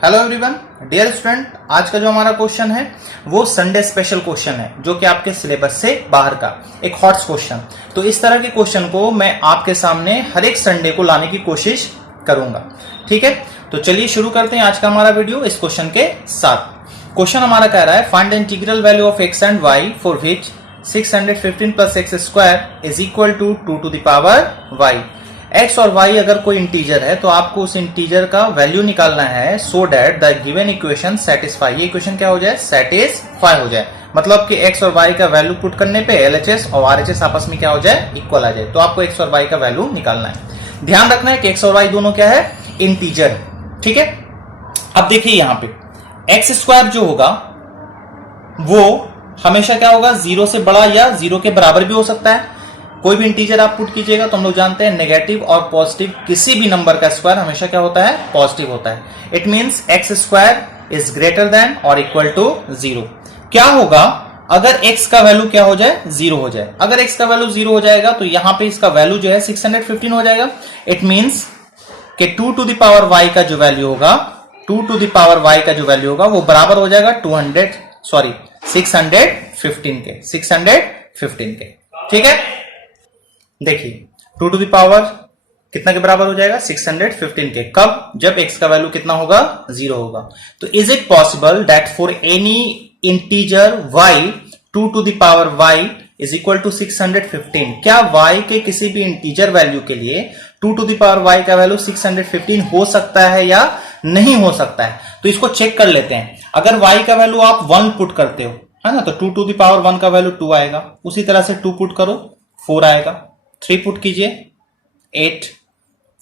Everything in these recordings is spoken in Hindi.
हेलो एवरीवन, डियर स्टूडेंट, आज का जो हमारा क्वेश्चन है वो संडे स्पेशल क्वेश्चन है जो कि आपके सिलेबस से बाहर का एक हॉट क्वेश्चन। तो इस तरह के क्वेश्चन को मैं आपके सामने हर एक संडे को लाने की कोशिश करूंगा। ठीक है, तो चलिए शुरू करते हैं आज का हमारा वीडियो इस क्वेश्चन के साथ। क्वेश्चन हमारा कह रहा है find the integral value of x and y for which 615 plus x square is equal to 2 to the power y. X और वाई अगर कोई इंटीजर है तो आपको उस इंटीजर का वैल्यू निकालना है so that the given equation satisfy. ये इक्वेशन क्या हो जाए? सेटिस्फाई हो जाए। मतलब कि एक्स और वाई का वैल्यू पुट करने पे एलएचएस और आरएचएस आपस में क्या हो जाए? इक्वल आ जाए। तो आपको एक्स और वाई का वैल्यू निकालना है। ध्यान रखना है कि एक्स और वाई दोनों क्या है? इंटीजर है। ठीक है, अब देखिए यहां पे एक्स स्क्वायर जो होगा वो हमेशा क्या होगा? 0 से बड़ा या 0 के बराबर भी हो सकता है। कोई भी इंटीजर आप पुट कीजिएगा तो हम लोग जानते हैं नेगेटिव और पॉजिटिव किसी भी नंबर का स्क्वायर हमेशा क्या होता है? पॉजिटिव होता है। It means x square is greater than और इक्वल टू 0। क्या होगा अगर x का वैल्यू क्या हो जाए? 0 हो जाए। अगर x का वैल्यू 0 हो जाएगा तो यहां पे इसका वैल्यू जो है 615 हो जाएगा। इट मींस कि 2 टू द पावर y का जो वैल्यू होगा, 2 टू द पावर y का जो वैल्यू होगा वो बराबर हो जाएगा 615 के, 615 के। ठीक है, देखिए 2 टू द पावर कितना के बराबर हो जाएगा? 615 के। कब? जब x का वैल्यू कितना होगा? 0 होगा। तो is it possible that for any integer y 2 to the power y is equal to 615? क्या y के किसी भी इंटीजर वैल्यू के लिए 2 टू द पावर y का वैल्यू 615 हो सकता है या नहीं हो सकता है? तो इसको चेक कर लेते हैं। अगर y का वैल्यू आप 1 पुट करते हो, है ना, तो 2 टू द पावर 1 का वैल्यू 2 आएगा। उसी तरह से 2 पुट करो 4 आएगा, 3 पुट कीजिए 8,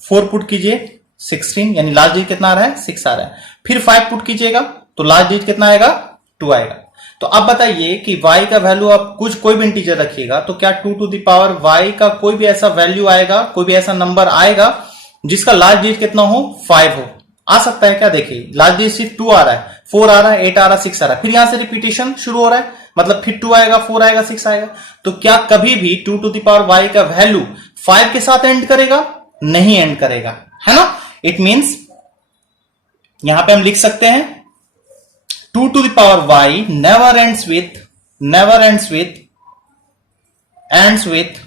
4 पुट कीजिए 16, यानी लास्ट डिजिट कितना आ रहा है? 6 आ रहा है। फिर 5 पुट कीजिएगा तो लास्ट डिजिट कितना आएगा? 2 आएगा। तो अब बताइए कि y का वैल्यू आप कोई भी इंटीजर रखिएगा तो क्या 2 टू द पावर y का कोई भी ऐसा वैल्यू आएगा, कोई भी ऐसा नंबर आएगा जिसका लास्ट डिजिट कितना हो? 5 हो? आ सकता है क्या? देखिए लास्ट डिजिट 2 आ रहा है, 4 आ रहा है, 8 आ रहा है, 6 आ रहा है। फिर यहां से रिपीटेशन शुरू हो रहा है, मतलब फिर 2 आएगा, 4 आएगा, 6 आएगा। तो क्या कभी भी 2 टू द पावर y का वैल्यू 5 के साथ एंड करेगा? नहीं एंड करेगा, है ना। इट मींस यहां पे हम लिख सकते हैं 2 to the power y never ends with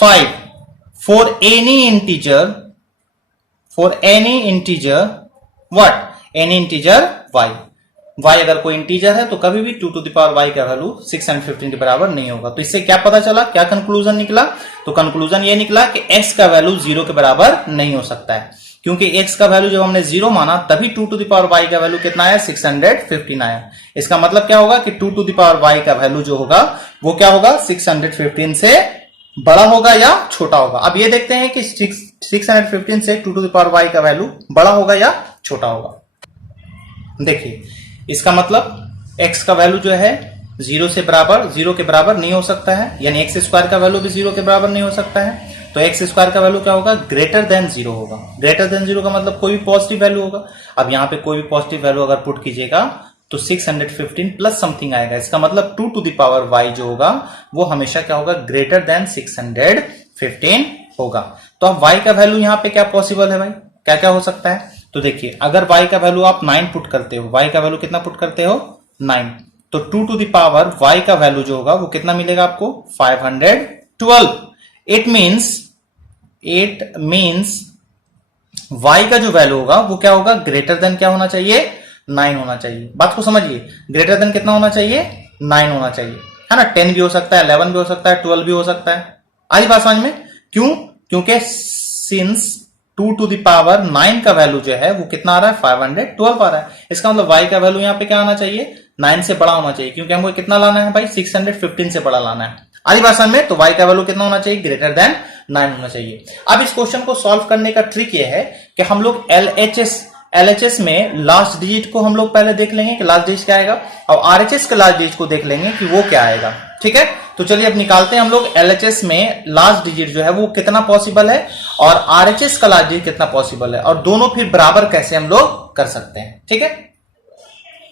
5 for any integer what? any integer y। y अगर कोई इंटीजर है तो कभी भी 2 टू द पावर y का वैल्यू 615 के बराबर नहीं होगा। तो इससे क्या पता चला, क्या कंक्लूजन निकला? तो कंक्लूजन ये निकला कि x का वैल्यू 0 के बराबर नहीं हो सकता है, क्योंकि x का वैल्यू जब हमने 0 माना तभी 2 टू द पावर y का वैल्यू कितना आया? 615 आया। इसका मतलब क्या होगा कि 2 टू द पावर y का वैल्यू जो होगा वो क्या होगा? 615 से बड़ा होगा या छोटा होगा। अब ये देखते हैं कि 615 से 2 टू द पावर y का वैल्यू बड़ा होगा या छोटा होगा। देखिए इसका मतलब x का वैल्यू जो है 0 के बराबर नहीं हो सकता है, यानी x स्क्वायर का वैल्यू भी 0 के बराबर नहीं हो सकता है। तो एक्स स्क्वायर का वैल्यू क्या होगा? ग्रेटर देन 0 होगा। ग्रेटर देन 0 का मतलब कोई भी पॉजिटिव वैल्यू होगा। अब यहां पे कोई भी पॉजिटिव वैल्यू अगर पुट कीजिएगा तो 615 प्लस समथिंग आएगा। इसका मतलब 2 टू द पावर y जो होगा वो हमेशा क्या होगा? ग्रेटर देन 615 होगा। तो अब y का वैल्यू यहां पे क्या पॉसिबल है भाई? क्या क्या हो सकता है? तो देखिए अगर y का वैल्यू आप 9 पुट करते हो, y का वैल्यू कितना पुट करते हो? 9, तो 2 टू द पावर y का वैल्यू जो होगा वो कितना मिलेगा आपको? 512। इट मीन्स y का जो वैल्यू होगा वो क्या होगा? ग्रेटर देन क्या होना चाहिए? 9 होना चाहिए। बात को समझिए, ग्रेटर देन कितना होना चाहिए? 9 होना चाहिए, है ना। 10 भी हो सकता है, 11 भी हो सकता है, 12 भी हो सकता है। आई बात समझ में? क्यों? क्योंकि सिंस 2 टू द पावर 9 का वैल्यू जो है वो कितना आ रहा है? 512 आ रहा है। इसका मतलब y का वैल्यू यहाँ पे क्या आना चाहिए? 9 से बड़ा होना चाहिए, क्योंकि हमको कितना लाना है भाई? 615 से बड़ा लाना है। आधी भाषा में तो y का वैल्यू कितना होना चाहिए? ग्रेटर देन 9 होना चाहिए। अब इस क्वेश्चन को सॉल्व करने का ट्रिक ये है कि हम लोग LHS में लास्ट डिजिट को हम लोग पहले देख लेंगे कि लास्ट डिजिट क्या आएगा, और RHS के लास्ट डिजिट को देख लेंगे कि वो क्या आएगा। ठीक है, तो चलिए अब निकालते हैं हम लोग LHS में लास्ट डिजिट जो है वो कितना पॉसिबल है और RHS का लास्ट डिजिट कितना पॉसिबल है, और दोनों फिर बराबर कैसे हम लोग कर सकते हैं। ठीक है,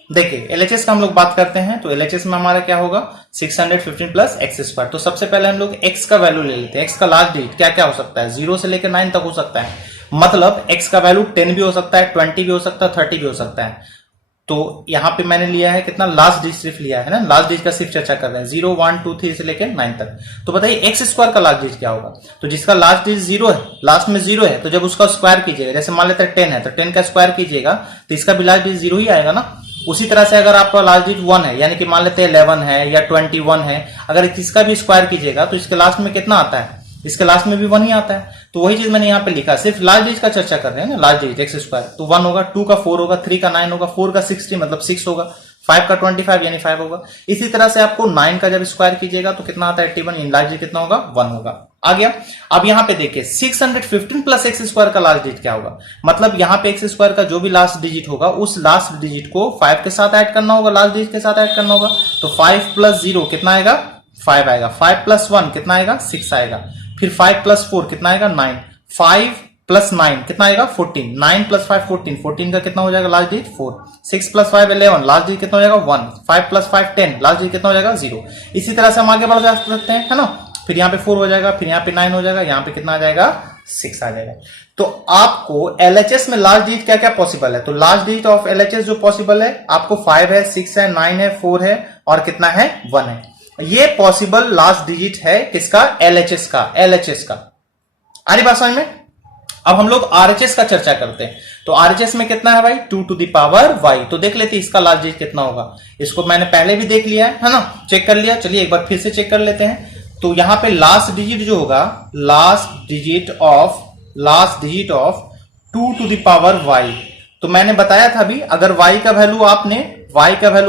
देखिए LHS का हम लोग बात करते हैं तो LHS में हमारा क्या होगा? 615 प्लस एक्स स्क्वायर। तो सबसे पहले हम लोग x का वैल्यू ले लेते हैं। x का लास्ट डिजिट क्या क्या हो सकता है? 0 से लेकर 9 तक हो सकता है। मतलब x का वैल्यू 10 भी हो सकता है, 20 भी हो सकता है, 30 भी हो सकता है। तो यहां पे मैंने लिया है कितना, लास्ट डिजिट सिर्फ लिया है ना, लास्ट डिजिट का सिर्फ चर्चा कर रहे हैं, 0 1 2 3 से लेकर 9 तक। तो बताइए एक्स स्क्वायर का लास्ट डिजिट क्या होगा। तो जिसका लास्ट डिजिट 0 है, लास्ट में 0 है, तो जब उसका स्क्वायर कीजिएगा, जैसे मान लेते हैं 10 है तो 10 का स्क्वायर कीजिएगा तो इसका भी लास्ट डिजिट 0 ही आएगा ना। उसी तरह से अगर आपका लास्ट डिजिट 1 है, यानी कि मान लेते हैं 11 है या 21 है, अगर इसका भी स्क्वायर कीजिएगा तो इसके लास्ट में कितना आता है, इसके लास्ट में भी 1 ही आता है। तो वही चीज मैंने यहाँ पे लिखा, सिर्फ लास्ट डिजिट का चर्चा कर रहे हैं ना, लास्ट डिजिट एक्स स्क्वायर, तो 1 होगा, 2 का 4 होगा, 3 का 9 होगा, 4 का 60 मतलब 6 होगा, 5 का 25 यानी 5 होगा। इसी तरह से आपको 9 का जब स्क्वायर कीजिएगा तो कितना आता है 81, लास्ट डिजिट कितना होगा 1 होगा। आ गया। अब यहाँ पे देखिए 615 प्लस एक्स स्क्वायर का लास्ट डिजिट क्या होगा। मतलब यहाँ पे एक्स स्क्वायर का जो भी लास्ट डिजिट होगा उस लास्ट डिजिट को 5 के साथ ऐड करना होगा, लास्ट डिजिट के साथ ऐड करना होगा। तो 5 प्लस 0 कितना आएगा 5 आएगा, 5 प्लस 1 कितना आएगा 6 आएगा, फिर 5 प्लस 4 कितना आएगा 9, 5 प्लस 9 कितना आएगा 14, 9 प्लस 5 14, 14 का कितना हो जाएगा last digit 4, 6 plus 5 11, last digit कितना हो जाएगा 1, 5 प्लस 5 10, लास्ट डिजिट कितना हो जाएगा 0। इसी तरह से हम आगे बढ़ जा सकते हैं, है ना। फिर यहाँ पे 4 हो जाएगा, फिर यहाँ पे 9 हो जाएगा, यहाँ पे कितना आ जाएगा 6 आ जाएगा। तो आपको एलएचएस में लास्ट डिजिट क्या क्या पॉसिबल है, तो लास्ट डिजिट ऑफ एलएचएस जो पॉसिबल है आपको 5 है, 6 है, 9 है, 4 है और कितना है 1 है। ये पॉसिबल लास्ट डिजिट है किसका, एलएचएस का, एलएचएस का। आ रही बात समझ में। अब हम लोग आरएचएस का चर्चा करते हैं। तो आरएचएस में कितना है भाई 2 टू द पावर y। तो देख लेते हैं इसका लास्ट डिजिट कितना होगा। इसको मैंने पहले भी देख लिया है ना, चेक कर लिया। चलिए एक बार फिर से चेक कर लेते हैं। तो यहां पे लास्ट डिजिट जो होगा, last digit of 2 to the power y। तो मैंने बताया था अभी, अगर y का वैल्यू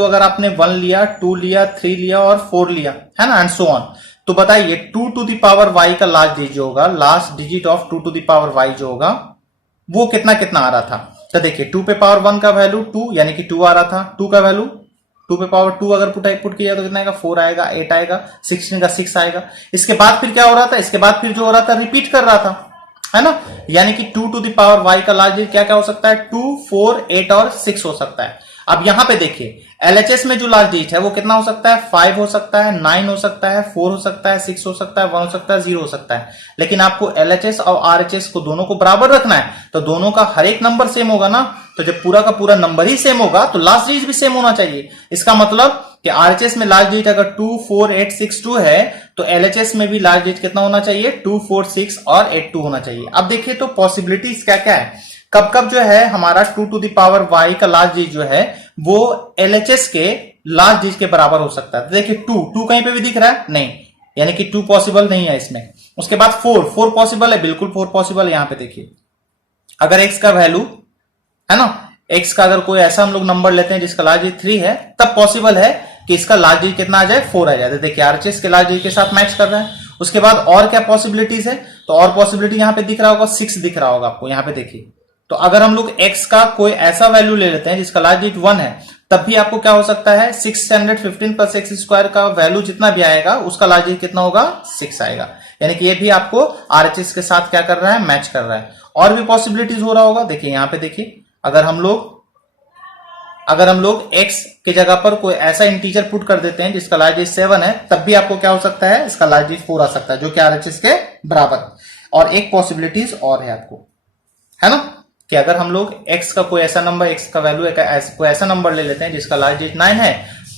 अगर आपने 1 लिया, 2 लिया, 3 लिया और 4 लिया, है ना, एंड सो ऑन। तो बताइए 2 टू द पावर y का लास्ट डिजिट जो होगा, last digit of 2 to the power y जो होगा वो कितना कितना आ रहा था। तो देखिए 2 पे पावर 1 का वैल्यू 2 यानी कि 2 आ रहा था, 2 का वैल्यू 2 पे पावर 2 अगर पुट किया तो कितना आएगा 4 आएगा, 8 आएगा, 16 का 6 आएगा। इसके बाद फिर क्या हो रहा था, इसके बाद फिर जो हो रहा था रिपीट कर रहा था, है ना। यानी कि 2 टू द पावर y का लास्ट डिजिट क्या क्या हो सकता है 2, 4, 8 और 6 हो सकता है। अब यहां पे देखिए एलएचएस में जो लास्ट डिजिट है वो कितना हो सकता है 5 हो सकता है, 9 हो सकता है, 4 हो सकता है, 6 हो सकता है, 1 हो सकता है, 0 हो सकता है। लेकिन आपको एलएचएस और आरएचएस को दोनों को बराबर रखना है, तो दोनों का हर एक नंबर सेम होगा ना। तो जब पूरा का पूरा नंबर ही सेम होगा तो लास्ट डिजिट भी सेम होना चाहिए। इसका मतलब कि आरएचएस में लास्ट डिजिट अगर 2, 4, 8, 6, 2 है तो एलएचएस में भी लास्ट डिजिट कितना होना चाहिए 2, 4, 6 और 8, 2 होना चाहिए। अब देखिए तो पॉसिबिलिटीज क्या क्या है, कब कब जो है हमारा 2 टू द पावर y का लास्ट डिजिट जो है वो एलएचएस के लास्ट डिजिट के बराबर हो सकता है। तो देखिए 2 कहीं पे भी दिख रहा है नहीं, यानी कि 2 पॉसिबल नहीं है इसमें। उसके बाद 4 पॉसिबल है, बिल्कुल 4 पॉसिबल है। यहां पे देखिए अगर x का वैल्यू है ना, x का अगर कोई ऐसा हम लोग नंबर लेते हैं जिसका लास्ट डिजिट 3 है, तब पॉसिबल है कि इसका लास्ट डिजिट कितना आ जाए 4 आ जाए। देखिए आरएचएस के लास्ट डिजिट के साथ मैच कर रहा है। उसके बाद और क्या पॉसिबिलिटीज है, तो और पॉसिबिलिटी यहां पे दिख रहा होगा 6 दिख रहा होगा आपको, यहां पे देखिए। तो अगर हम लोग x का कोई ऐसा वैल्यू ले लेते हैं जिसका लास्ट डिजिट 1 है, तब भी आपको क्या हो सकता है 615 प्लस एक्स स्क्वायर का वैल्यू जितना भी आएगा उसका लास्ट डिजिट कितना होगा 6 आएगा। यानी कि ये भी आपको आरएचएस के साथ क्या कर रहा है मैच कर रहा है। और भी पॉसिबिलिटीज हो रहा होगा, देखिए यहां पे देखिए अगर हम लोग x के जगह पर कोई ऐसा इंटीजर पुट कर देते हैं जिसका लास्ट डिजिट 7 है, तब भी आपको क्या हो सकता है इसका लास्ट डिजिट 4 आ सकता है, जो कि आरएचएस के बराबर। और एक पॉसिबिलिटीज और है आपको, है ना, कि अगर हम लोग x का कोई ऐसा नंबर, x का वैल्यू कोई ऐसा नंबर ले लेते हैं जिसका लास्ट डिजिट 9 है,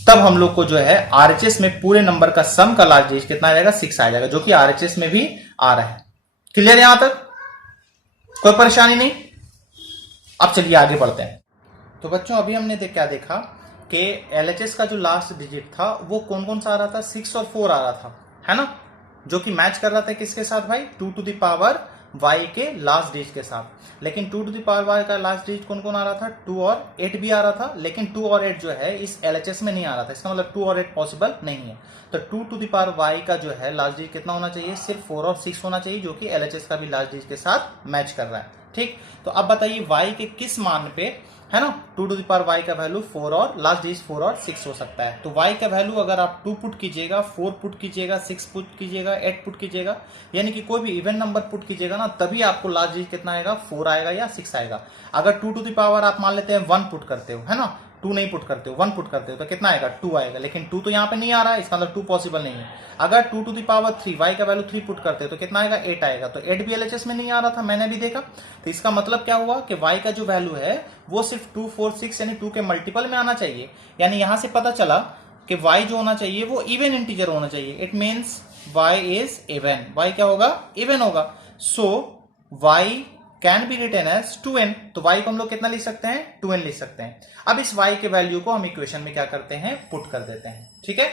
तब हम लोग को जो है आरएचएस में पूरे नंबर का सम का लास्ट डिजिट कितना आ जाएगा 6 आ जाएगा, जो कि आरएचएस में भी आ रहा है। क्लियर यहां तक, कोई परेशानी नहीं। अब चलिए आगे बढ़ते हैं। तो बच्चों अभी हमने क्या देखा कि एलएचएस का जो लास्ट डिजिट था वो कौन कौन सा आ रहा था 6 और 4 आ रहा था, है ना, जो कि मैच कर रहा था किसके साथ भाई 2 टू द पावर y के लास्ट डिजिट के साथ। लेकिन 2 टू द पावर y का लास्ट डिजिट कौन कौन आ रहा था 2 और 8 भी आ रहा था, लेकिन 2 और 8 जो है इस एलएचएस में नहीं आ रहा था। इसका मतलब 2 और 8 पॉसिबल नहीं है। तो 2 टू द पावर y का जो है लास्ट डिजिट कितना होना चाहिए सिर्फ 4 और 6 होना चाहिए, जो कि एलएचएस का भी लास्ट डिजिट के साथ मैच कर रहा है। ठीक, तो अब बताइए y के किस मान पे, है ना, 2 टू द पावर y का वैल्यू 4 और लास्ट डिजिट 4 और 6 हो सकता है। तो y का वैल्यू अगर आप 2 पुट कीजिएगा, 4 पुट कीजिएगा, 6 पुट कीजिएगा, 8 पुट कीजिएगा, यानी कि कोई भी इवन नंबर पुट कीजिएगा ना, तभी आपको लास्ट डिजिट कितना आएगा 4 आएगा या 6 आएगा। अगर 2 टू द पावर आप मान लेते हैं 1 पुट करते हो, है ना, 2 नहीं पुट करते हो, 1 पुट करते हो तो कितना आएगा 2 आएगा, लेकिन 2 तो यहाँ पे नहीं आ रहा है, इसका मतलब 2 पॉसिबल नहीं है। अगर 2 टू द पावर 3 y का वैल्यू 3 पुट करते हो तो कितना आएगा 8 आएगा, तो 8 भी एलएचएस में नहीं आ रहा था, मैंने भी देखा। तो इसका मतलब क्या हुआ कि y का जो वैल्यू है वो सिर्फ 2 4 6 यानी 2 के मल्टीपल में आना चाहिए। यानी यहां से पता चला कि y जो होना चाहिए वो इवन इंटीजर होना चाहिए। It means y is even, y क्या होगा इवन होगा। So y can be written as 2n, तो y को हम लोग कितना लिख सकते हैं 2n लिख सकते हैं। अब इस y के वैल्यू को हम इक्वेशन में क्या करते हैं पुट कर देते हैं, ठीक है।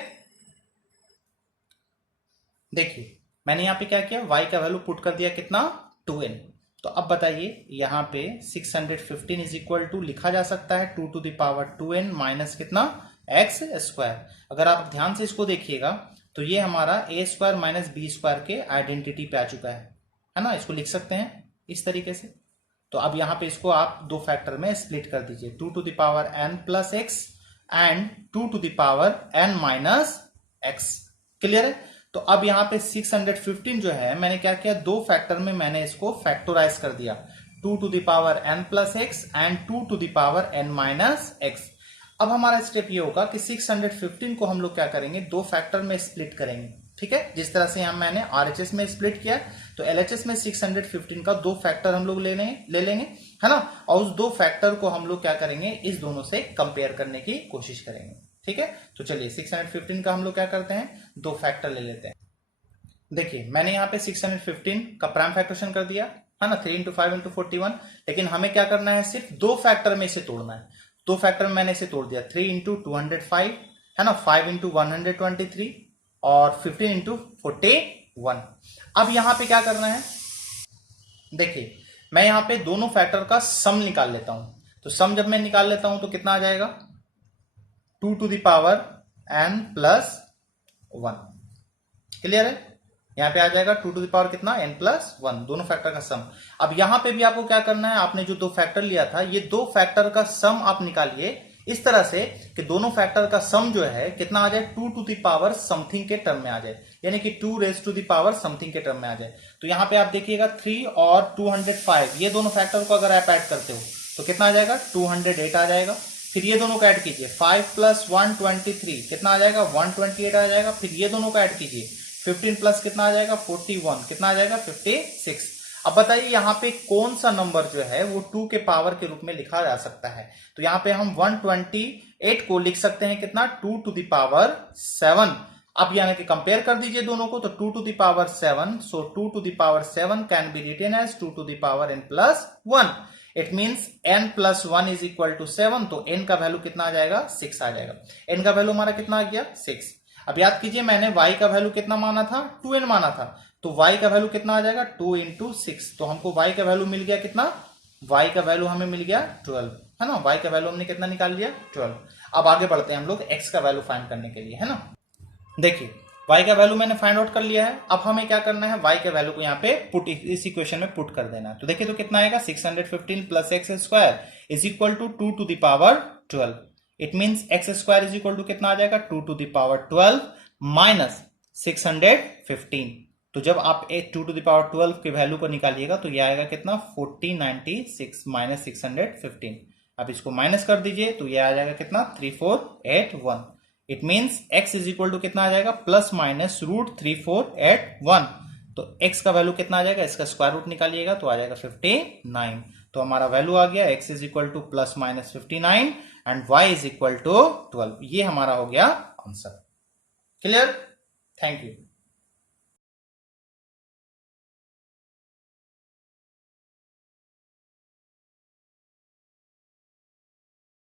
देखिए मैंने यहां पे क्या किया, y का वैल्यू पुट कर दिया कितना 2n। तो अब बताइए यहां पे 615 इज इक्वल टू लिखा जा सकता है 2 to the power 2n minus कितना x स्क्वायर। अगर आप ध्यान से इसको देखिएगा तो ये हमारा a square minus b square के आइडेंटिटी पे आ चुका है ना, इसको लिख सकते हैं इस तरीके से। तो अब यहां पे इसको आप दो फैक्टर में स्प्लिट कर दीजिए, 2 to the power n plus x and 2 to the power n minus x। Clear है। तो अब यहां पे 615 जो है मैंने क्या किया, दो फैक्टर में मैंने इसको फैक्टोराइज कर दिया, 2 to the power n plus x and 2 to the power n minus x। अब हमारा स्टेप ये होगा कि 615 को हम लोग क्या करेंगे, दो फैक्टर में स्प्लिट करेंगे, ठीक है। जिस तरह से यहां मैंने आरएचएस में स्प्लिट किया तो एलएचएस में 615 का दो फैक्टर हम लोग ले लेंगे, है ना। और उस दो फैक्टर को हम लोग क्या करेंगे, इस दोनों से कंपेयर करने की कोशिश करेंगे, ठीक है। तो चलिए 615 का हम लोग क्या करते हैं, दो फैक्टर ले लेते हैं। देखिए मैंने यहाँ पे 615 का प्राइम फैक्टरेशन कर दिया, है ना, 3 × 5 × 41। लेकिन हमें क्या करना है, सिर्फ दो फैक्टर में इसे तोड़ना है। दो फैक्टर में मैंने इसे तोड़ दिया, 3 × 205, है ना, 5 × 123 और 15 × 41। अब यहां पे क्या करना है, देखिए मैं यहां पे दोनों फैक्टर का सम निकाल लेता हूं। तो सम जब मैं निकाल लेता हूं तो कितना आ जाएगा, 2 to the power n plus 1। Clear है। यहां पे आ जाएगा 2 टू द पावर कितना n प्लस 1, दोनों फैक्टर का सम। अब यहां पे भी आपको क्या करना है, आपने जो दो फैक्टर लिया था ये दो फैक्टर का सम आप निकालिए इस तरह से कि दोनों फैक्टर का सम जो है कितना आ जाए, 2 टू द पावर समथिंग के टर्म में आ जाए, यानी कि 2 raise to the power something के टर्म में आ जाए। तो यहां पे आप देखिएगा 3 और 205 ये दोनों फैक्टर को अगर आप ऐड करते हो तो कितना आ जाएगा, 208 आ जाएगा। फिर ये दोनों को ऐड कीजिए, 5 प्लस 123 कितना आ जाएगा, 128 आ जाएगा। फिर ये दोनों को ऐड कीजिए, 15 प्लस कितना आ जाएगा, 41 कितना आ जाएगा, 56। अब बताइए यहाँ पे कौन सा नंबर जो है वो 2 के पावर के रूप में लिखा जा सकता है। तो यहाँ पे हम 128 को लिख सकते हैं कितना, 2 टू द पावर 7। अब यानी कि कंपेयर कर दीजिए दोनों को, तो 2 to the power 7, so 2 to the power 7 can be written as 2 to the power n plus 1। It means n plus 1 is equal to 7। तो n का वैल्यू कितना आ जाएगा, 6 आ जाएगा। n का वैल्यू हमारा कितना आ गया, 6। अब याद कीजिए मैंने y का वैल्यू कितना माना था, 2n माना था। तो y का वैल्यू कितना आ जाएगा, 2 × 6। तो हमको y का वैल्यू मिल गया कितना, y का वैल्यू हमें मिल गया 12, है ना। y का वैल्यू हमने कितना निकाल लिया, 12। अब आगे बढ़ते हैं हम लोग x का वैल्यू फाइंड करने के लिए, है ना। देखिए y का वैल्यू मैंने फाइंड आउट कर लिया है। अब हमें क्या करना है, y के वैल्यू को यहाँ पे पुट, इस इक्वेशन में पुट कर देना है। तो देखिए तो कितना आएगा, 615 plus x square is equal to 2 to the power 12। It means x square is equal to कितना आ जाएगा, 2 टू द पावर 12 माइनस 615। तो जब आप 2 टू द पावर 12 की वैल्यू को निकालिएगा तो ये आएगा कितना, 1496 माइनस 615। अब इसको माइनस कर दीजिए तो ये आ जाएगा कितना, 3481। It means x is equal to कितना आ जाएगा, प्लस माइनस √3481। तो x का वैल्यू कितना आ जाएगा, इसका स्क्वायर रूट निकालिएगा तो आ जाएगा 59। तो हमारा वैल्यू आ गया x is equal to plus minus 59 and y is equal to 12। ये हमारा हो गया आंसर। Clear, thank you.